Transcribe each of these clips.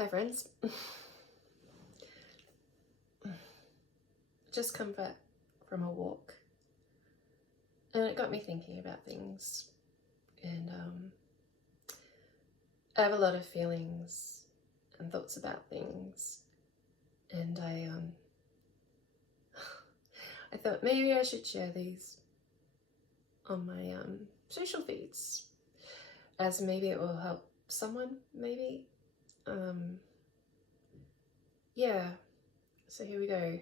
Hi friends. Just come back from a walk and it got me thinking about things, and I have a lot of feelings and thoughts about things, and I thought maybe I should share these on my social feeds, as maybe it will help someone, maybe. Yeah, so here we go.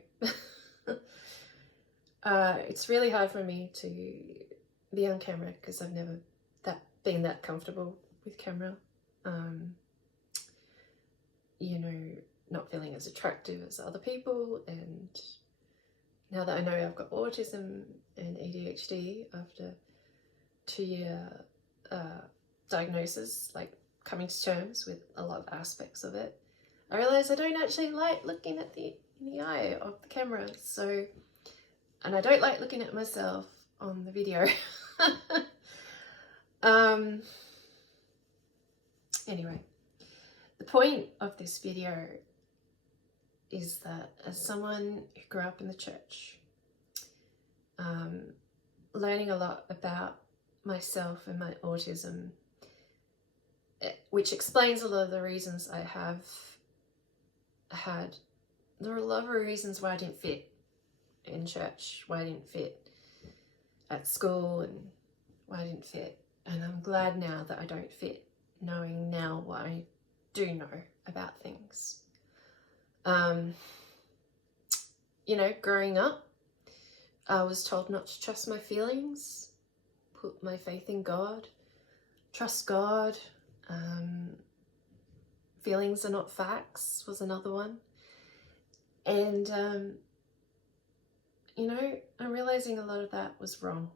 It's really hard for me to be on camera because I've never been that comfortable with camera. You know, not feeling as attractive as other people, and now that I know I've got autism and ADHD after 2-year diagnosis, like coming to terms with a lot of aspects of it, I realise I don't actually like looking at in the eye of the camera. So, and I don't like looking at myself on the video. Anyway, the point of this video is that as someone who grew up in the church, learning a lot about myself and my autism, which explains a lot of the reasons I have had. There are a lot of reasons why I didn't fit in church, why I didn't fit at school, and why I didn't fit. And I'm glad now that I don't fit, knowing now what I do know about things. You know, growing up, I was told not to trust my feelings, put my faith in God, trust God. Feelings are not facts was another one. And, you know, I'm realizing a lot of that was wrong.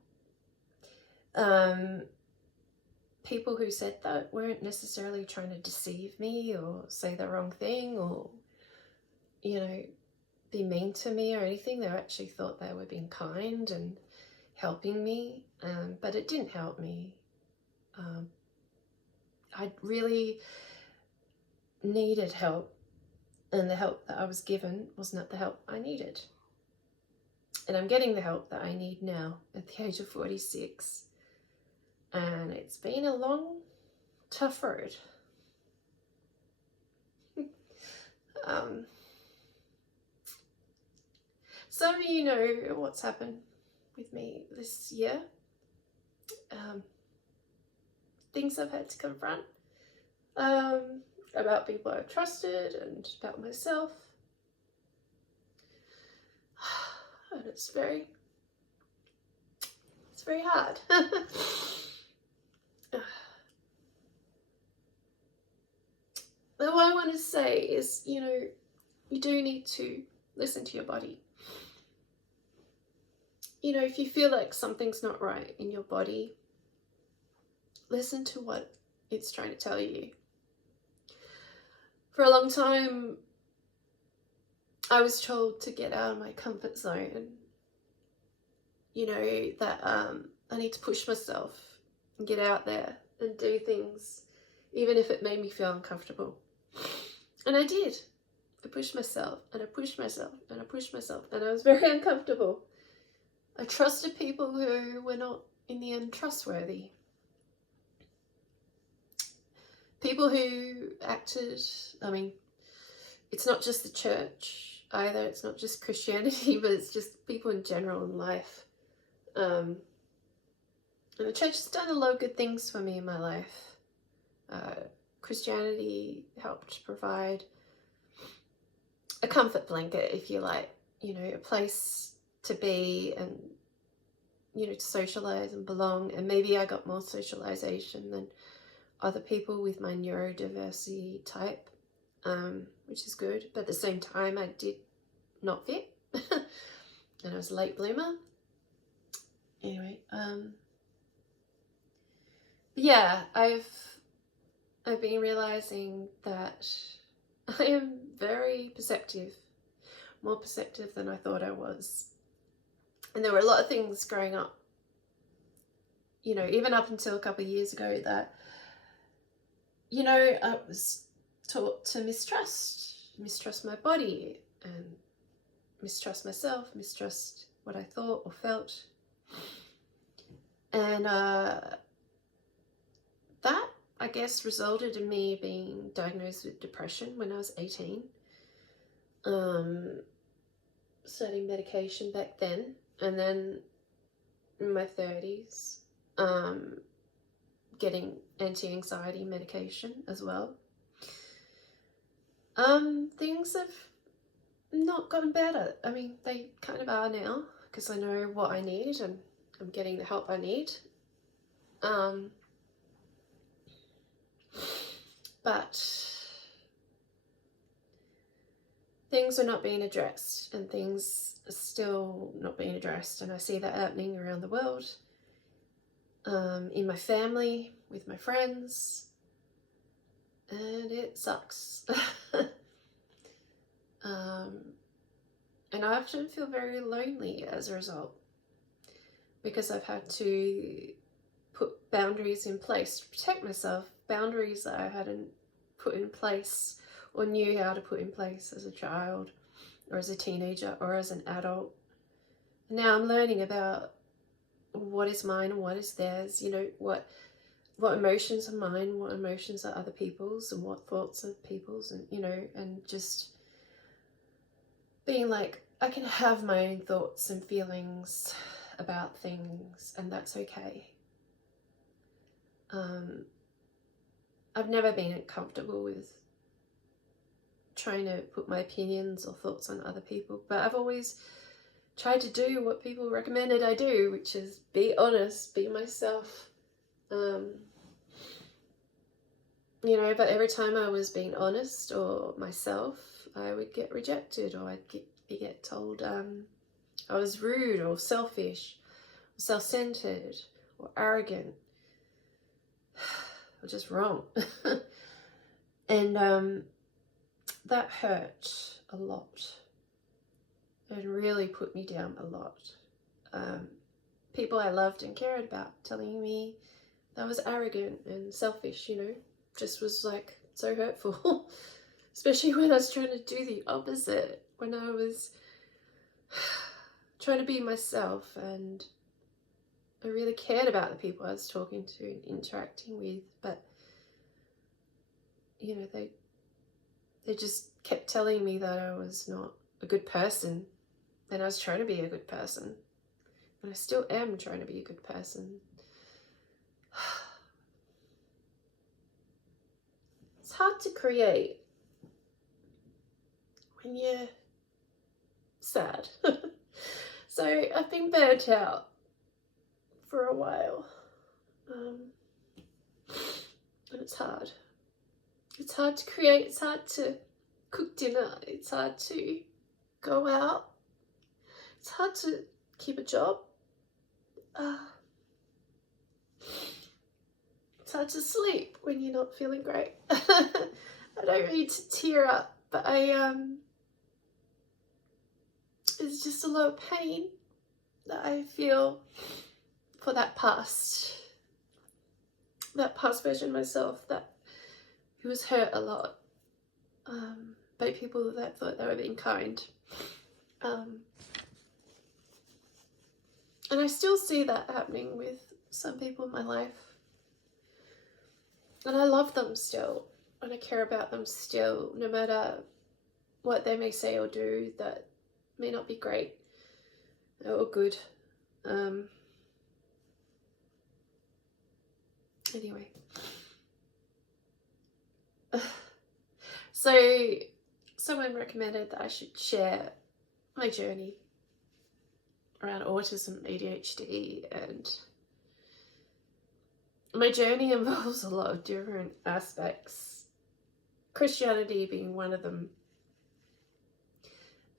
People who said that weren't necessarily trying to deceive me or say the wrong thing or, you know, be mean to me or anything. They actually thought they were being kind and helping me, but it didn't help me. I really needed help, and the help that I was given was not the help I needed. And I'm getting the help that I need now at the age of 46. And it's been a long, tough road. Some of you know what's happened with me this year. Things I've had to confront. About people I've trusted and about myself. And it's very hard. But what I want to say is, you know, you do need to listen to your body. You know, if you feel like something's not right in your body, listen to what it's trying to tell you. For a long time, I was told to get out of my comfort zone. You know, that I need to push myself and get out there and do things, even if it made me feel uncomfortable. And I did. I pushed myself and I pushed myself and I pushed myself, and I was very uncomfortable. I trusted people who were not, in the end, trustworthy. People who acted, I mean, it's not just the church either, it's not just Christianity, but it's just people in general in life. And the church has done a lot of good things for me in my life. Christianity helped provide a comfort blanket, if you like, you know, a place to be and, you know, to socialize and belong. And maybe I got more socialization than other people with my neurodiversity type, which is good. But at the same time, I did not fit. And I was a late bloomer. Anyway, yeah, I've been realizing that I am very perceptive, more perceptive than I thought I was. And there were a lot of things growing up, you know, even up until a couple of years ago, that, you know, I was taught to mistrust my body, and mistrust myself, mistrust what I thought or felt. And that, I guess, resulted in me being diagnosed with depression when I was 18. Starting medication back then, and then in my 30s, getting anti-anxiety medication as well. Things have not gotten better. I mean, they kind of are now, because I know what I need and I'm getting the help I need. But things are not being addressed, and things are still not being addressed, and I see that happening around the world, in my family, with my friends, and it sucks. And I often feel very lonely as a result, because I've had to put boundaries in place to protect myself, boundaries that I hadn't put in place or knew how to put in place as a child or as a teenager or as an adult. Now I'm learning about what is mine and what is theirs, you know, what emotions are mine, what emotions are other people's, and what thoughts are people's, and, you know, and just being like, I can have my own thoughts and feelings about things, and that's okay. I've never been comfortable with trying to put my opinions or thoughts on other people, but I've always tried to do what people recommended I do, which is be honest, be myself. You know, but every time I was being honest or myself, I would get rejected, or I'd get told I was rude or selfish, or self-centered, or arrogant, or just wrong. And that hurt a lot. It really put me down a lot. People I loved and cared about telling me that I was arrogant and selfish, you know, just was like so hurtful. Especially when I was trying to do the opposite, when I was trying to be myself, and I really cared about the people I was talking to and interacting with, but, you know, they just kept telling me that I was not a good person, and I was trying to be a good person, and I still am trying to be a good person. It's hard to create when you're sad. So I've been burnt out for a while, and it's hard. It's hard to create, it's hard to cook dinner, it's hard to go out, it's hard to keep a job, it's hard to sleep when you're not feeling great. I don't mean to tear up, but it's just a lot of pain that I feel for that past version of myself that who was hurt a lot by people that thought they were being kind. And I still see that happening with some people in my life. And I love them still, and I care about them still, no matter what they may say or do that may not be great or good. Anyway. So someone recommended that I should share my journey around autism and ADHD, and my journey involves a lot of different aspects, Christianity being one of them.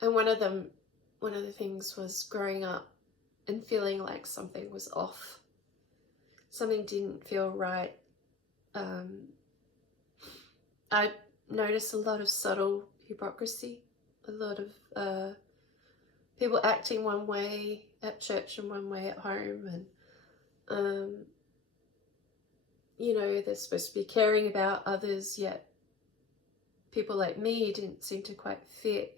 And one of the things was growing up and feeling like something was off. Something didn't feel right. I noticed a lot of subtle hypocrisy, a lot of people acting one way at church and one way at home, and you know, they're supposed to be caring about others, yet people like me didn't seem to quite fit.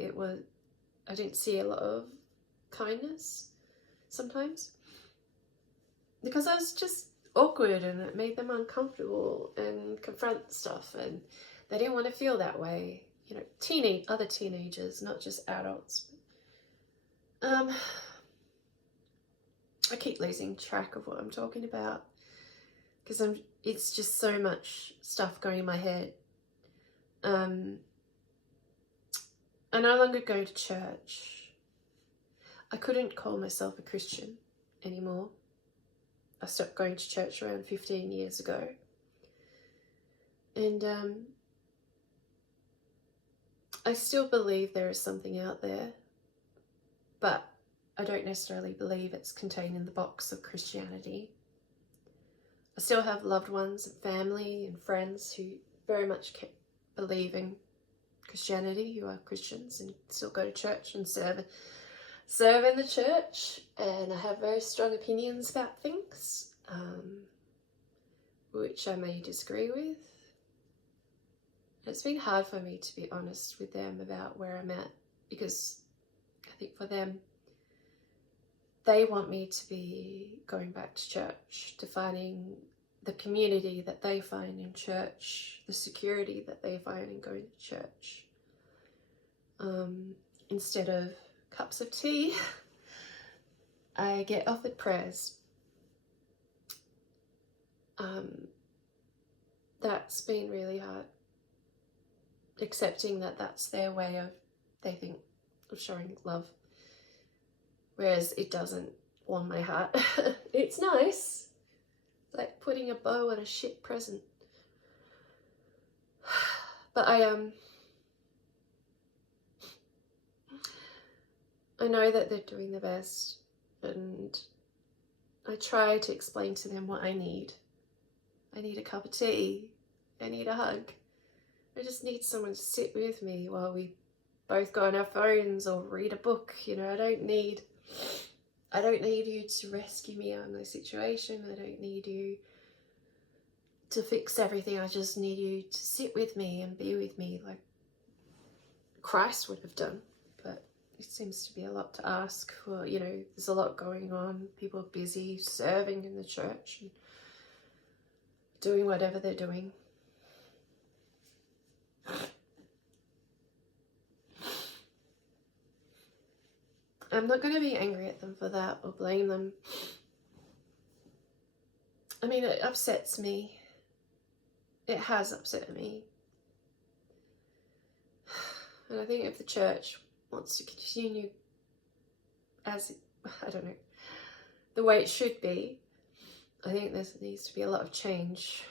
I didn't see a lot of kindness sometimes because I was just awkward, and it made them uncomfortable and confront stuff, and they didn't want to feel that way. You know, other teenagers, not just adults. I keep losing track of what I'm talking about because it's just so much stuff going in my head. I no longer go to church. I couldn't call myself a Christian anymore. I stopped going to church around 15 years ago. And I still believe there is something out there, but I don't necessarily believe it's contained in the box of Christianity. I still have loved ones and family and friends who very much believe in Christianity, who are Christians and still go to church and serve in the church, and I have very strong opinions about things, which I may disagree with. It's been hard for me to be honest with them about where I'm at, because I think for them, they want me to be going back to church, to finding the community that they find in church, the security that they find in going to church. Instead of cups of tea, I get offered prayers. That's been really hard. Accepting that that's their way of, they think, of showing love. Whereas it doesn't warm my heart. It's nice. It's like putting a bow on a shit present. But I know that they're doing their best, and I try to explain to them what I need. I need a cup of tea. I need a hug. I just need someone to sit with me while we both go on our phones or read a book. You know, I don't need you to rescue me out of my situation. I don't need you to fix everything. I just need you to sit with me and be with me like Christ would have done. But it seems to be a lot to ask for. You know, there's a lot going on. People are busy serving in the church and doing whatever they're doing. I'm not going to be angry at them for that or blame them. I mean, it upsets me. It has upset me. And I think if the church wants to continue as, I don't know, the way it should be, I think there needs to be a lot of change.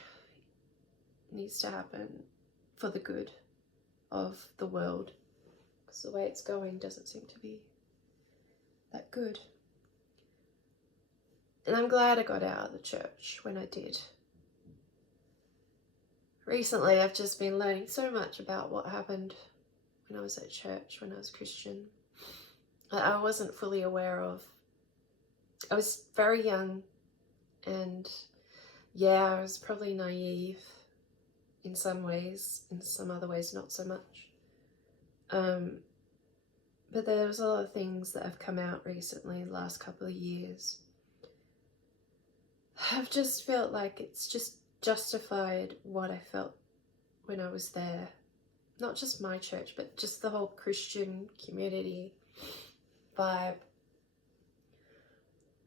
It needs to happen for the good of the world. Because the way it's going doesn't seem to be that good. And I'm glad I got out of the church when I did. Recently, I've just been learning so much about what happened when I was at church, when I was Christian. I wasn't fully aware of. I was very young, and yeah, I was probably naive in some ways, in some other ways not so much. But there was a lot of things that have come out recently, the last couple of years. I've just felt like it's just justified what I felt when I was there. Not just my church, but just the whole Christian community vibe.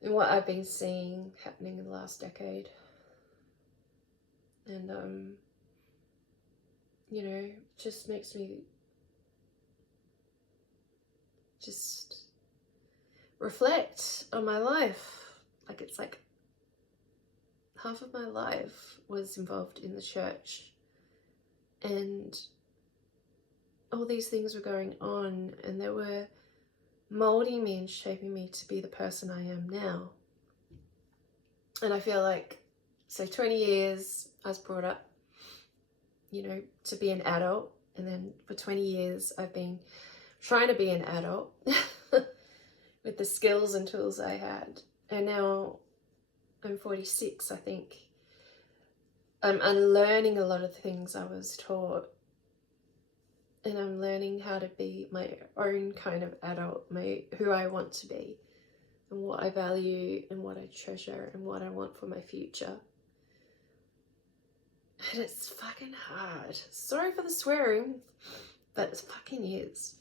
And what I've been seeing happening in the last decade. And, you know, just makes me just reflect on my life. Like, it's like half of my life was involved in the church, and all these things were going on, and they were molding me and shaping me to be the person I am now. And I feel like, so 20 years I was brought up, you know, to be an adult, and then for 20 years I've been trying to be an adult with the skills and tools I had. And now I'm 46, I think. I'm unlearning a lot of the things I was taught. and I'm learning how to be my own kind of adult, who I want to be, and what I value and what I treasure and what I want for my future. And it's fucking hard. Sorry for the swearing, but it fucking is.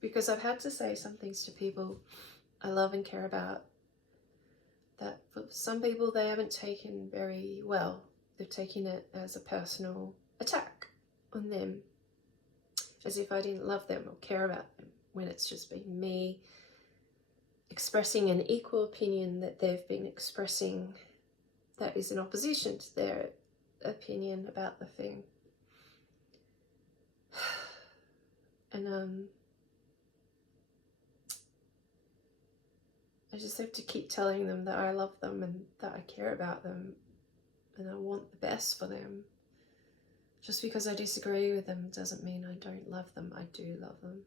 Because I've had to say some things to people I love and care about that for some people they haven't taken very well. They've taken it as a personal attack on them, as if I didn't love them or care about them, when it's just been me expressing an equal opinion that they've been expressing that is in opposition to their opinion about the thing. And I just have to keep telling them that I love them and that I care about them and I want the best for them. Just because I disagree with them doesn't mean I don't love them. I do love them.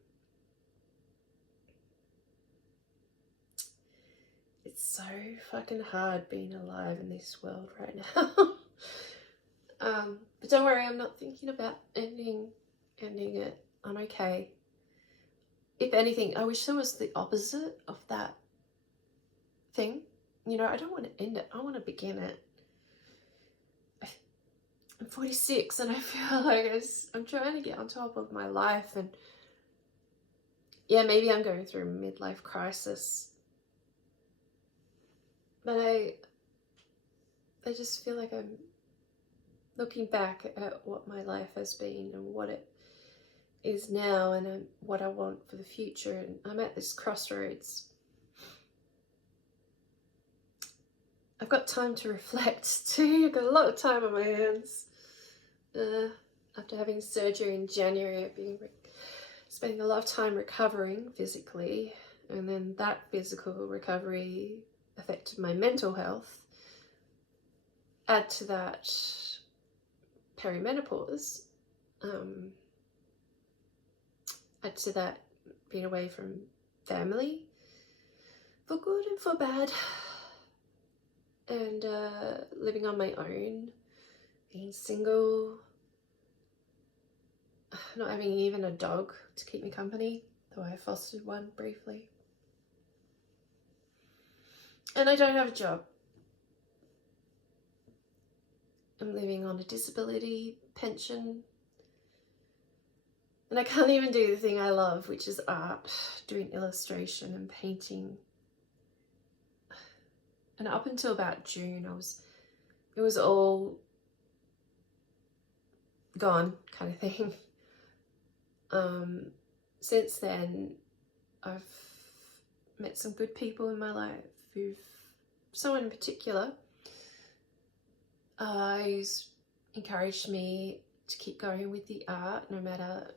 It's so fucking hard being alive in this world right now. But don't worry, I'm not thinking about ending it. I'm okay. If anything, I wish there was the opposite of that thing. You know, I don't want to end it. I want to begin it. I'm 46 and I feel like I'm trying to get on top of my life, and yeah, maybe I'm going through a midlife crisis. But I just feel like I'm looking back at what my life has been and what it is now and what I want for the future, and I'm at this crossroads. I've got time to reflect too. I've got a lot of time on my hands. After having surgery in January, I've been spending a lot of time recovering physically, and then that physical recovery affected my mental health. Add to that perimenopause. Add to that being away from family for good and for bad, and living on my own, being single, not having even a dog to keep me company, though I fostered one briefly. And I don't have a job. I'm living on a disability pension. And I can't even do the thing I love, which is art, doing illustration and painting. And up until about June, it was all gone kind of thing. Since then, I've met some good people in my life someone in particular, who's encouraged me to keep going with the art no matter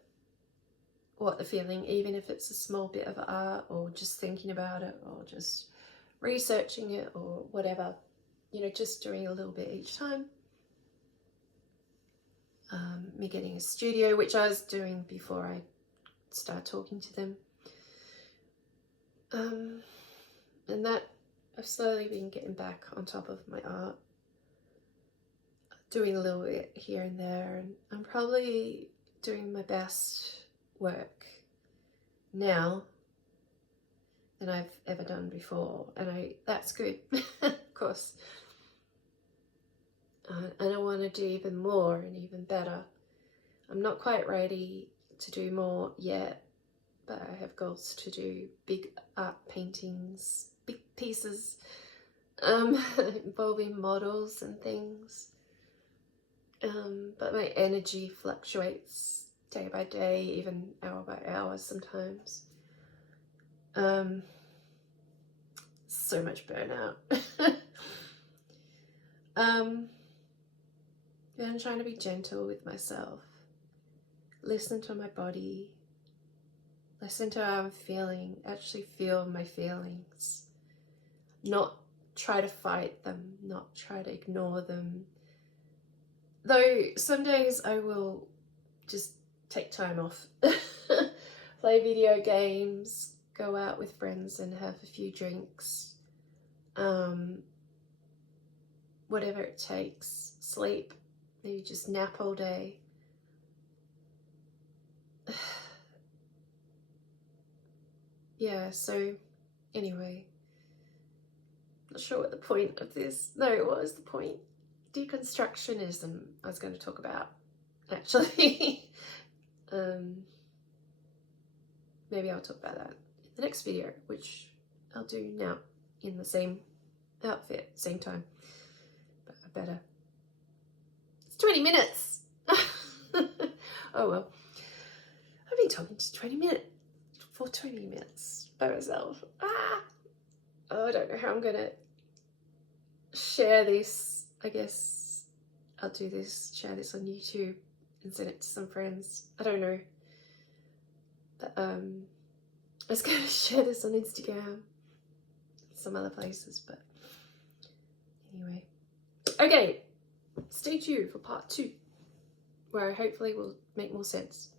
what the feeling, even if it's a small bit of art or just thinking about it or just researching it or whatever, you know, just doing a little bit each time. Me getting a studio, which I was doing before I started talking to them. And that I've slowly been getting back on top of my art, doing a little bit here and there, and I'm probably doing my best work now than I've ever done before, and that's good. Of course. And I want to do even more and even better. I'm not quite ready to do more yet, but I have goals to do big art paintings, big pieces, involving models and things. But my energy fluctuates day by day, even hour by hour sometimes. So much burnout. I'm trying to be gentle with myself. Listen to my body. Listen to how I'm feeling. Actually feel my feelings. Not try to fight them. Not try to ignore them. Though some days I will just take time off. Play video games. Go out with friends and have a few drinks. Whatever it takes. Sleep. Maybe just nap all day. yeah, so anyway, not sure what the point of this, no, what was the point? Deconstructionism I was going to talk about, actually. Maybe I'll talk about that in the next video, which I'll do now in the same outfit, same time, but better. It's 20 minutes. Oh well, I've been talking for 20 minutes by myself. Oh, I don't know how I'm gonna share this. I guess I'll do this, share this on YouTube and send it to some friends. I don't know. But I was gonna share this on Instagram, some other places, but anyway. Okay, stay tuned for part 2, where I hopefully will make more sense.